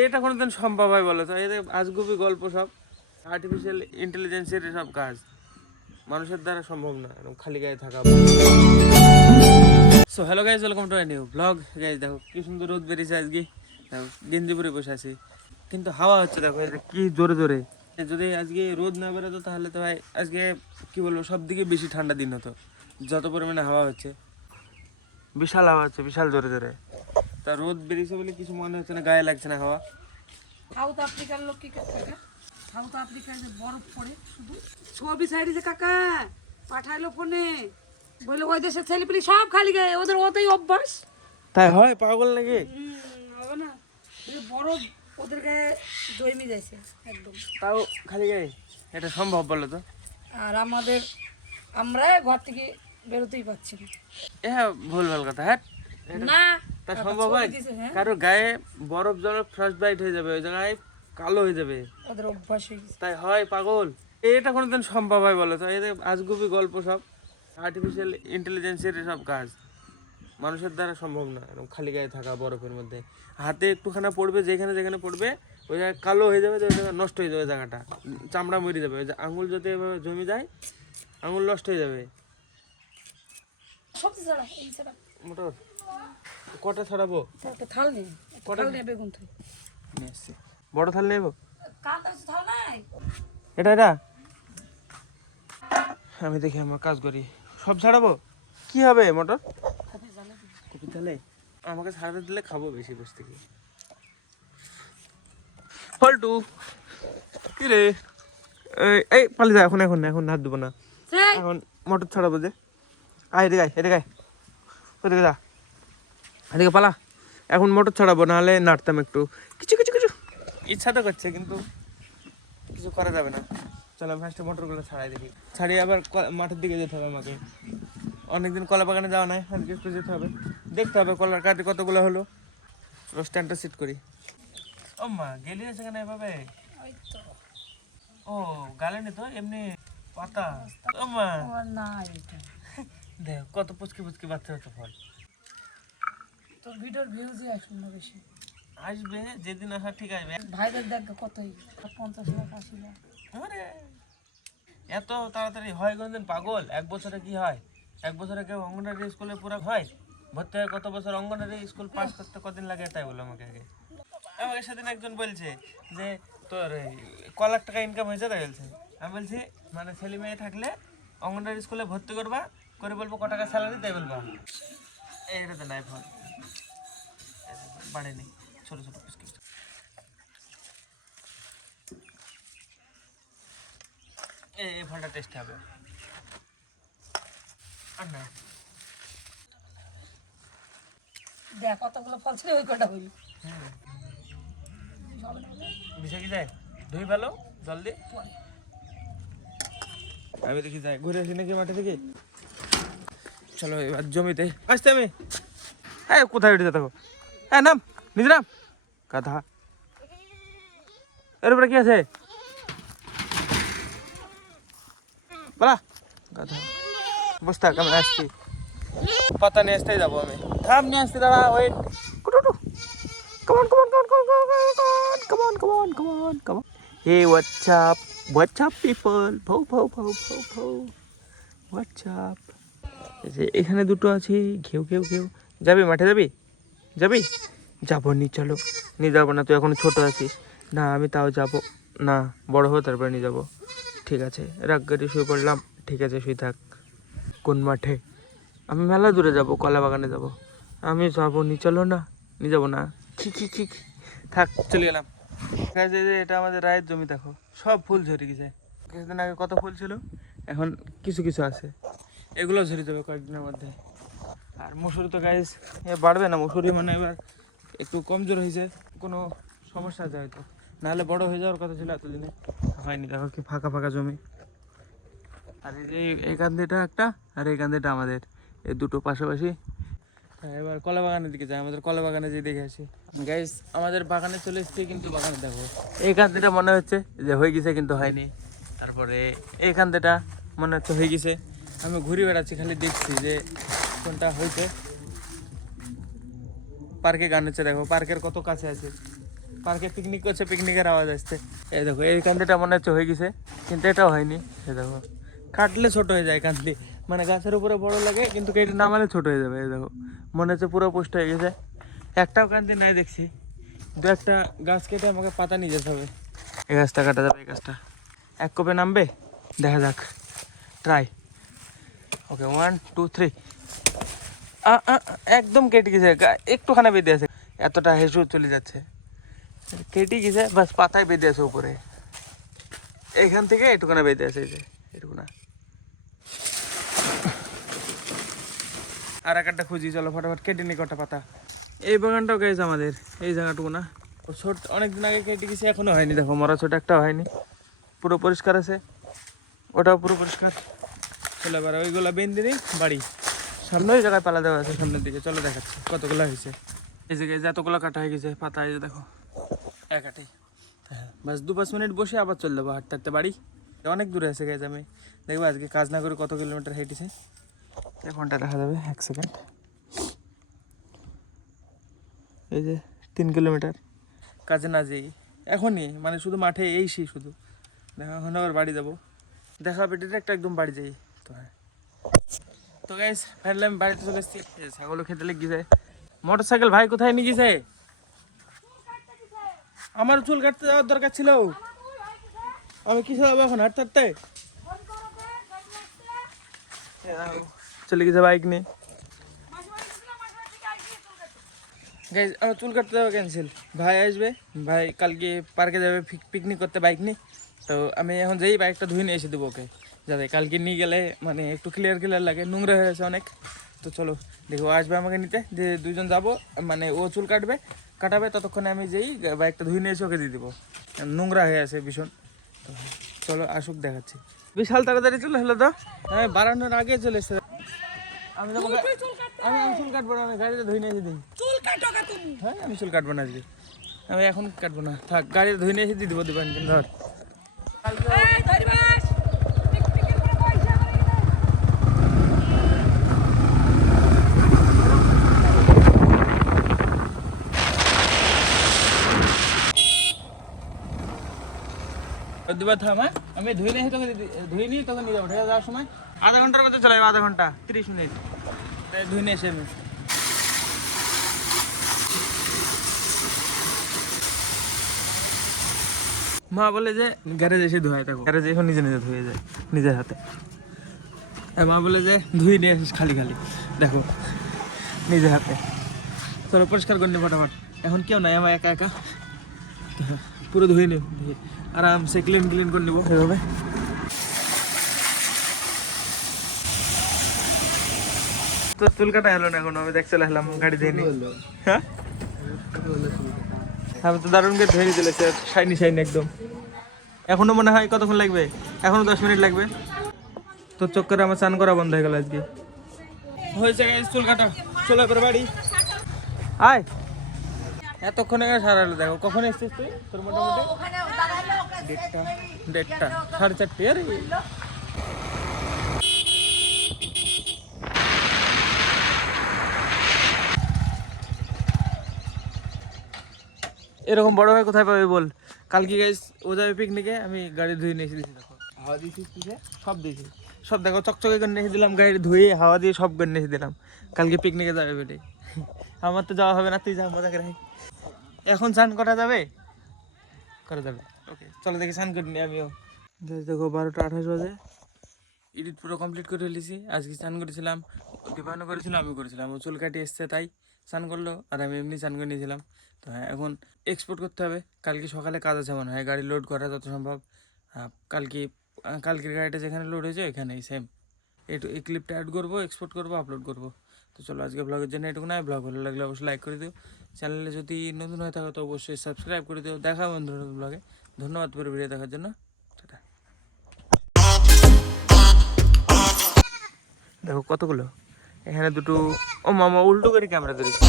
এটা কোনোদিন সম্ভব হয় বলো তো? এদের আজগুবি গল্প সব, আর্টিফিশিয়াল ইন্টেলিজেন্সের সব কাজ মানুষের দ্বারা সম্ভব না, এরকম খালি গায়ে থাকা। So hello guys, welcome to my new blog. Guys দেখো কি সুন্দর রোদ বেরিয়েছে আজকে, দেখো গেঞ্জি পরে বসে আছি, কিন্তু হাওয়া হচ্ছে দেখো কি জোরে জোরে। যদি আজকে রোদ না বেরোতো তাহলে তো ভাই আজকে কি বলবো, সব দিকে বেশি ঠান্ডা দিন হতো। যত পরিমাণে হাওয়া হচ্ছে, বিশাল হাওয়া হচ্ছে, বিশাল জোরে জোরে। তা রোদ বেরিয়েছে বলে কিছু মনে হচ্ছে না, গায়ে লাগছে না হাওয়া। সাউথ আফ্রিকার লোক কি কাকা, সাউথ আফ্রিকায় যে বরফ পড়ে শুধু ছবি সাইডে যে কাকা পাঠাইলো ফোনে, বলে ওই দেশের ছেলেপিলি সব খালি গায়ে, ওদের ওতেই অভ্যাস। তাই হয়? পাগল নাকি? হবে না, বরফ ওদের গায়ে জমে যাইছে একদম, তাও খালি গায়ে? এটা সম্ভব বলো তো? আর আমরা ঘর থেকে বেরোতেই পারছি না। হ্যাঁ, ভুল ভাল কথা। হ্যাঁ, না তা সম্ভব হয়? কারো গায়ে বরফ জমে ফ্রস্ট বাইট হয়ে যাবে, ওই জায়গায় কালো হয়ে যাবে, ওদের অভ্যাস হয়ে গেছে। তাই হয় পাগল? এটা কোনোদিন সম্ভব হয় বলো তো? এদের আজগুবি গল্প সব, আর্টিফিশিয়াল ইন্টেলিজেন্সের সব কাজ মানুষের দ্বারা সম্ভব না, এরকম খালি গায়ে থাকা বরফের মধ্যে। হাতে একটুখানা পড়বে, যেখানে যেখানে পড়বে ওই জায়গায় কালো হয়ে যাবে, ওই জায়গায় নষ্ট হয়ে যাবে, জায়গাটা চামড়া মরে যাবে। ওই যে আঙুল যদি এভাবে জমে যায়, আঙুল নষ্ট হয়ে যাবে। সবজি ছাড়া এই ছাড়া মোটর কটা ছড়াবো? একটা থাল নেই, থাল নেই, বেগুন থাল নিয়ে এসছি। বড় থাল নেবো? কাঁটা থাল নাই এটা এটা আমি দেখি, আমার কাজ করি, সব ছাড়াবো। কি হবে মোটর? কপি তাহলে আমাকে ছাড়াতে দিলে খাবো বেশি বসে থেকে। ফল্টু কি রে? এই পালিয়ে যা, এখন এখন এখন হাত দেবো না, এখন মোটর ছাড়াবো যে। আয় এদিকে, এদিকে ওদিকে যা, এদিকে পালা। এখন মোটর ছাড়াবো, নাহলে নাড়তাম একটু। কিছু কিছু কিছু ইচ্ছা তো করছে, কিন্তু কিছু করা যাবে না। চলো আমি ফার্স্টে মোটরগুলো ছাড়াই দেখি। ছাড়িয়ে আবার মাঠের দিকে যেতে হবে আমাকে। অনেকদিন কলা বাগানে যাওয়া নাই, আজকে একটু যেতে হবে, দেখতে হবে কলার কাঠে কতগুলো হলো। স্ট্যান্ডটা সেট করি। ও মা, গেলি আছে কেন এভাবে? ও গালেনি তো, এমনি পাতা। ও মা না, এটা দেখ কত পুচকি পুচকি বাচ্চা হচ্ছে ফল। তোর ভিডিওর ভিউজই আসবে না বেশি। আসবে যেদিন আসা, ঠিক আসবে। ভাইদের দেখ কতই 50 লাখ 80 লাখ। আরে এত তাড়াতাড়ি হয় কোনদিন? পাগল, এক বছরে কি হয়? এক বছরে কেউ অঙ্গনওয়াড়ি স্কুলে পুরো হয়? ভর্তি হয় কত বছর? অঙ্গনওয়াড়ি স্কুল পাস করতে কদিন লাগে তাই বলো আমাকে আগে। আমাকে সেদিন একজন বলছে যে তোর 1 লাখ টাকা ইনকাম হয়েছে, তাই বলছে। আমি বলছি মানে ছেলে মেয়ে থাকলে অঙ্গনওয়াড়ি স্কুলে ভর্তি করবা, করে বলবো ক টাকা স্যালারি, তাই বলবা। এইটাতে নাই ফল, বাড়েনি, ছোট ছোট পুচকি। এই ফলটা টেস্ট হবে আর না। দেখ কতগুলো ফল ছিল, ওই কটা হইল। বিষে কি যায়? ধুই ভালো জল দিয়ে। আমি দেখি যাই, ঘুরে আসি নাকি মাঠে থেকে। চলো এবার জমিতে আসতে আমি। হ্যাঁ, কোথায় উঠে যেতে? হ্যাঁ নাম, নিজে নাম, গাধা। এর উপরে কি আছে বলা? গাধা বসে থাক, আমি আসছি। পাতা নিয়ে আসতেই যাবো আমি। থাম, নিয়ে আসতে দাঁড়া, wait. Come on, come on, come on, come on, come on, come on, come on, come on. Hey, what's up, people? Pow, pow, pow, pow, pow. What's up? এখানে দুটো আছে, ঘেউ ঘেউ ঘেউ। যাবি মাঠে? যাবি? যাবো নি, চলো। নিয়ে যাবো না, তুই এখন ছোট আছিস। না আমি তাও যাবো না, বড় হো তারপরে নিয়ে যাবো। ঠিক আছে, রাগ গাড়ি শুয়ে পড়লাম। ঠিক আছে, শুয়ে থাক। কোন মাঠে? আমি মেলা দূরে যাবো, কলা বাগানে যাবো। আমি যাবো নি, চলো না। নিয়ে যাবো না, ঠিক থাক, চলে গেলাম। এটা আমাদের রায়ের জমি, দেখো সব ফুল ঝরে গেছে। কিছুদিন আগে কত ফুল ছিল, এখন কিছু কিছু আছে, এগুলো ঝরে যাবে কয়েকদিনের মধ্যে। আর মুসুরি তো গাইস বাড়বে না, মুসুরি মানে এবার একটু কমজোর হয়েছে, কোনো সমস্যা আছে হয়তো, নাহলে বড় হয়ে যাওয়ার কথা ছিল, এতদিনে হয়নি। দেখো কি ফাঁকা ফাঁকা জমি। আর এই কান্দিটা একটা, আর এই কান্দিটা আমাদের, এই দুটো পাশাপাশি। হ্যাঁ, এবার কলা বাগানের দিকে যাই, আমাদের কলা বাগানে যেয়ে দেখে আসি। গাইস আমাদের বাগানে চলে এসেছি, কিন্তু বাগানে দেখো এই কান্দিটা মনে হচ্ছে যে হয়ে গেছে, কিন্তু হয়নি। তারপরে এই কান্দিটা মনে হচ্ছে হয়ে গেছে। আমি ঘুরে বেড়াচ্ছি, খালি দেখছি যে কোনটা হয়েছে। পার্কে গান হচ্ছে, দেখো পার্কের কত কাছে আছে, পার্কে পিকনিক করছে, পিকনিকের আওয়াজ আসছে। এই দেখো এই কান্দিটা মনে হচ্ছে হয়ে গেছে, কিন্তু এটাও হয়নি। এই দেখো কাটলে ছোট হয়ে যায় কান্দি, মানে গাছের উপরে বড় লাগে কিন্তু কেটে নামালে ছোট হয়ে যাবে। এই দেখো মনে হচ্ছে পুরো পুষ্ট হয়ে গেছে, একটাও কান্দি নাই দেখছি। দু একটা গাছ কেটে আমাকে পাতা নিয়ে যেতে হবে। এই গাছটা কাটা যাবে, এই গাছটা এক কোপে নামবে, দেখা যাক, ট্রাই। ওকে 1 2 3। একদম কেটে গেছে, একটুখানে বেঁধে আছে, এতটা হেসু চলে যাচ্ছে, কেটে গেছে, বাস পাতায় বেঁধে আছে উপরে, এইখান থেকে একটুখানে বেঁধে আছে, এই যে এটুকুনা। আর একটা খুঁজি, চলো ফটাফট কেটে নি কটা পাতা। এই বাগানটাও গেছে আমাদের, এই জায়গাটুকু না ছোট, অনেকদিন আগে কেটে গেছি, এখনো হয়নি। দেখো মরা ছোট একটাও হয়নি, পুরো পরিষ্কার আছে, ওটাও পুরো পরিষ্কার। চলো এবার ওইগুলো বেঁধে দিই বাড়ি, সামনে ওই জায়গায় পালা দেওয়া আছে সামনের দিকে, চলো দেখাচ্ছি কতগুলো হয়েছে। এই জায়গায় যতগুলো কাটা হয়ে গেছে পাতা, এই যে দেখো একাটাই। হ্যাঁ বাস 2-5 মিনিট বসে আবার চলে যাবো হাঁটতে হাঁটতে বাড়ি। অনেক দূরে আছে গেছে, আমি দেখবো আজকে কাজ না করে কত কিলোমিটার হেঁটেছে, এখনটা দেখা যাবে। 1 সেকেন্ড, এই যে 3 কিলোমিটার কাজে না যেই এখনই, মানে শুধু মাঠে এইছি শুধু। দেখা এখন আবার বাড়ি যাবো, দেখা হবে ডিরেক্ট একদম বাড়ি যাই। তো হ্যাঁ, তো গাইস ফাইনালি আমি বাড়িতে চলে এসেছি। ছাগলও খেতে লেগে গেছে। মোটর সাইকেল ভাই কোথায় নিয়ে গেছে? আমার চুল কাটতে যাওয়ার দরকার ছিল, আমি কিসে যাবো এখন হাঁটতে হাঁটতে? চলে গেছে বাইক নিয়ে। গাইস আমার চুল কাটতে যাওয়া ক্যান্সেল, ভাই আসবে, ভাই কালকে পার্কে যাবে পিকনিক করতে বাইক নিয়ে। তো আমি এখন যেই বাইকটা ধুয়ে নিয়ে এসে দেবো ওকে, যাতে কালকে নিয়ে গেলে মানে একটু ক্লিয়ার লাগে, নোংরা হয়ে আছে অনেক। তো চলো দেখো আসবে আমাকে নিতে, যে দুজন যাব, মানে ও চুল কাটাবে, ততক্ষণে আমি যেই বাইকটা ধুয়ে নিয়ে এসে ওকে দিয়ে দেবো, নোংরা হয়ে আছে ভীষণ। তো চলো আসুক, দেখাচ্ছি। বিশাল তাড়াতাড়ি চলে হলো তো, হ্যাঁ বাড়ানোর আগে চলে এসছে। আমি চুল কাটবো না, আমি গাড়িতে ধুয়ে নিয়ে এসে দিই। হ্যাঁ আমি চুল কাটবো না আজকে, আমি এখন কাটবো না, থাক গাড়িতে ধুয়ে নিয়ে এসে দিয়ে দেবো দিবেন। কিন্তু ধর দিবা থাম, হ্যাঁ আমি ধুয়ে নিয়ে তোকে ধুয়ে নিয়ে তোকে নিয়ে যাবো, ঠিক আছে? যাওয়ার সময় আধা ঘন্টার মধ্যে চলে যাবো, আধা ঘন্টা 30 মিনিট ধুয়ে নিয়ে এসে আমি। মা বলে যে গ্যারেজে এসে ধোয়ায়, থাকো গ্যারেজে এখন নিজে নিজে ধুয়ে যায় নিজের হাতে। মা বলে যে ধুয়ে নিয়ে আসিস খালি খালি, দেখো নিজের হাতে। চলো পরিষ্কার করে নি ফটাফট, এখন কেউ নাই, আমার একা একা পুরো ধুয়ে নিব, আরামসে ক্লিন করে নিবো এভাবে। তো চুল কাটা হলো না এখন, আমি দেখ চলে এলাম গাড়ি দিয়ে নিয়ে। হ্যাঁ আমি তো দারুণ করে ধুয়ে চলেছে, শাইনি একদম। এখনো মনে হয় কতক্ষণ লাগবে? এখনো 10 মিনিট লাগবে। তোর চক্করে আমার স্নান করা বন্ধ হয়ে গেল আজকে। হয়েছে চুল কাটা, চলে করে বাড়ি আয়। এতক্ষণে সারা হলো, দেখো কখন এসছিস তুই? তোর মোটামুটি 1:30 4:30 আরে এরকম বড় ভাই কোথায় পাবে বল? কালকে গাইস ও যাবে পিকনিকে, আমি গাড়ি ধুয়ে নিয়ে এসেছি। দেখো হাওয়া দিয়েছিস পিঠে, সব দিয়েছি, সব দেখো চকচকে করে নিয়ে দিলাম, গাড়ি ধুয়ে হাওয়া দিয়ে সব করে নিয়ে দিলাম। কালকে পিকনিকে যাবে বেটে, আমার তো যাওয়া হবে না, তুই যা মজা করে। এখন স্নান করা যাবে? ওকে চলো দেখি স্নান করে নিই আমিও। দেখো 12:28 বাজে, এডিট পুরো কমপ্লিট করে ফেলেছি। আজকে স্নান করেছিলাম, দীপানো করেছিল, আমি করেছিলাম। ও চুল কাটিয়ে এসছে তাই স্নান করলো, আর আমি এমনি স্নান করে নিয়েছিলাম। তো হ্যাঁ এখন এক্সপোর্ট করতে হবে, কালকে সকালে কাজ আছে মনে হয়, গাড়ি লোড করা যত সম্ভব। কালকের গাড়িটা যেখানে লোড হয়েছে এখানেই সেম, এই ক্লিপটা অ্যাড করবো, এক্সপোর্ট করবো, আপলোড করবো। তো চলো আজকে ব্লগের জন্য এটুকু নয়, ব্লগ ভালো লাগলে অবশ্যই লাইক করে দিও, চ্যানেলে যদি নতুন হয়ে থাকো তো অবশ্যই সাবস্ক্রাইব করে দিও। দেখা বন্ধুরা নতুন ব্লগে, ধন্যবাদ পুরো ভিডিও দেখার জন্য। টাটা। দেখো কতগুলো এখানে, দুটো। ও মামা উল্টো করে ক্যামেরা ধরেছি।